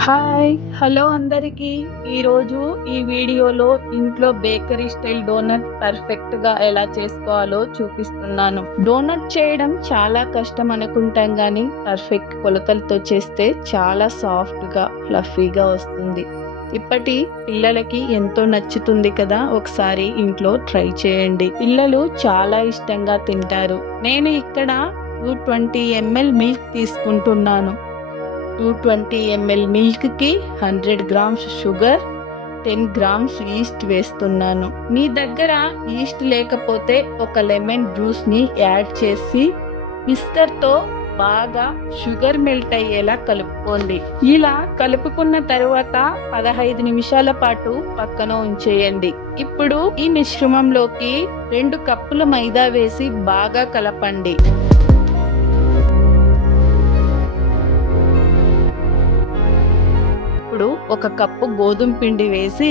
Hi! Hello అందరికీ. ఈరోజు ఈ వీడియోలో ఇంట్లో బేకరీ స్టైల్ డోనట్ పర్ఫెక్ట్‌గా ఎలా చేసుకోవాలో చూపిస్తున్నాను. డోనట్ చేయడం చాలా కష్టం అనుకుంటాం గానీ, పర్ఫెక్ట్ కొలతలతో చేస్తే చాలా సాఫ్ట్‌గా, ఫ్లఫీగా వస్తుంది. ఇప్పటి పిల్లలకి ఎంతో నచ్చుతుంది కదా! ఒకసారి ఇంట్లో ట్రై చేయండి. పిల్లలు చాలా ఇష్టంగా తింటారు. నేను ఇక్కడ 220 ఎంఎల్ మిల్క్ తీసుకుంటున్నాను. 220 ఎంఎల్ మిల్క్‌కి 100 గ్రామ్స్ షుగర్, 10 గ్రామ్స్ ఈస్ట్ వేస్తున్నాను. మీ దగ్గర ఈస్ట్ లేకపోతే ఒక లెమన్ జ్యూస్‌ని యాడ్ చేసి విస్కర్‌తో బాగా షుగర్ మెల్ట్ అయ్యేలా కలుపుకోండి. ఇలా కలుపుకున్న తరువాత 15 నిమిషాల పాటు పక్కన ఉంచేయండి. ఇప్పుడు ఈ మిశ్రమంలోకి 2 కప్పుల మైదా వేసి బాగా కలపండి. ఇప్పుడు ఒక కప్పు గోధుమ పిండి వేసి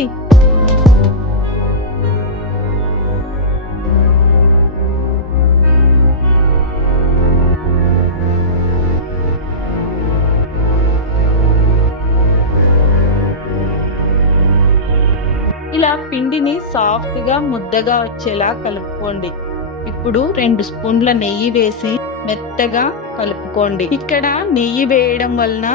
ఇలా పిండిని సాఫ్ట్‌గా ముద్దగా వచ్చేలా కలుపుకోండి. ఇప్పుడు 2 స్పూన్ల నెయ్యి వేసి మెత్తగా కలుపుకోండి. ఇక్కడ నెయ్యి వేయడం వలన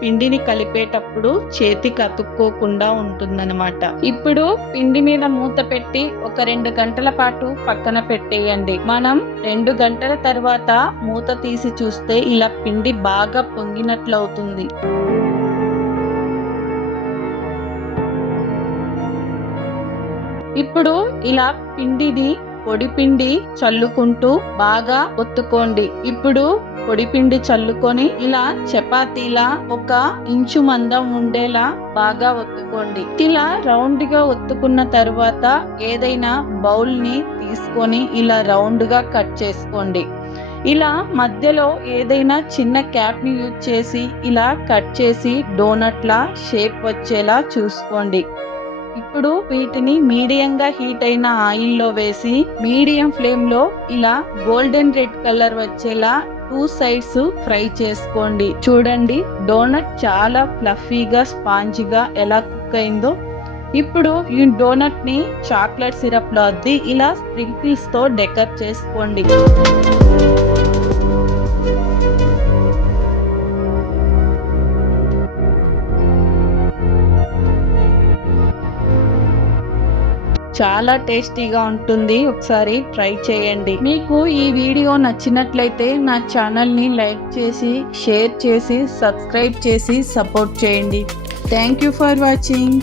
పిండిని కలిపేటప్పుడు చేతికి అతుక్కోకుండా ఉంటుందన్నమాట. ఇప్పుడు పిండి మీద మూత పెట్టి ఒక 2 గంటల పాటు పక్కన పెట్టేయండి. మనం 2 గంటల తర్వాత మూత తీసి చూస్తే ఇలా పిండి బాగా పొంగినట్లు అవుతుంది. ఇప్పుడు ఇలా పొడి పిండి చల్లుకుంటూ బాగా ఒత్తుకోండి. ఇప్పుడు పొడి పిండి చల్లుకొని ఇలా చపాతీలా 1 ఇంచు మందం ఉండేలా బాగా ఒత్తుకోండి. ఇలా రౌండ్ గా ఒత్తుకున్న తరువాత ఏదైనా బౌల్ ని తీసుకొని ఇలా రౌండ్ గా కట్ చేసుకోండి. ఇలా మధ్యలో ఏదైనా చిన్న క్యాప్ ని యూజ్ చేసి ఇలా కట్ చేసి డోనట్లా షేప్ వచ్చేలా చూసుకోండి. ఇప్పుడు వీటిని మీడియంగా హీట్ అయిన ఆయిల్లో వేసి మీడియం ఫ్లేమ్‌లో ఇలా గోల్డెన్ రెడ్ కలర్ వచ్చేలా 2 సైడ్స్ ఫ్రై చేసుకోండి. చూడండి డోనట్ చాలా ఫ్లఫీగా, స్పాంజీగా ఎలా కుక్ అయిందో. ఇప్పుడు ఈ డోనట్‌ని చాక్లెట్ సిరప్‌లో అద్ది ఇలా స్ప్రింకిల్స్‌తో డెకర్ చేసుకోండి. చాలా టేస్టీగా ఉంటుంది. ఒకసారి ట్రై చేయండి. మీకు ఈ వీడియో నచ్చినట్లయితే నా ఛానల్‌ని లైక్ చేసి, షేర్ చేసి, సబ్స్క్రైబ్ చేసి సపోర్ట్ చేయండి. Thank you for watching.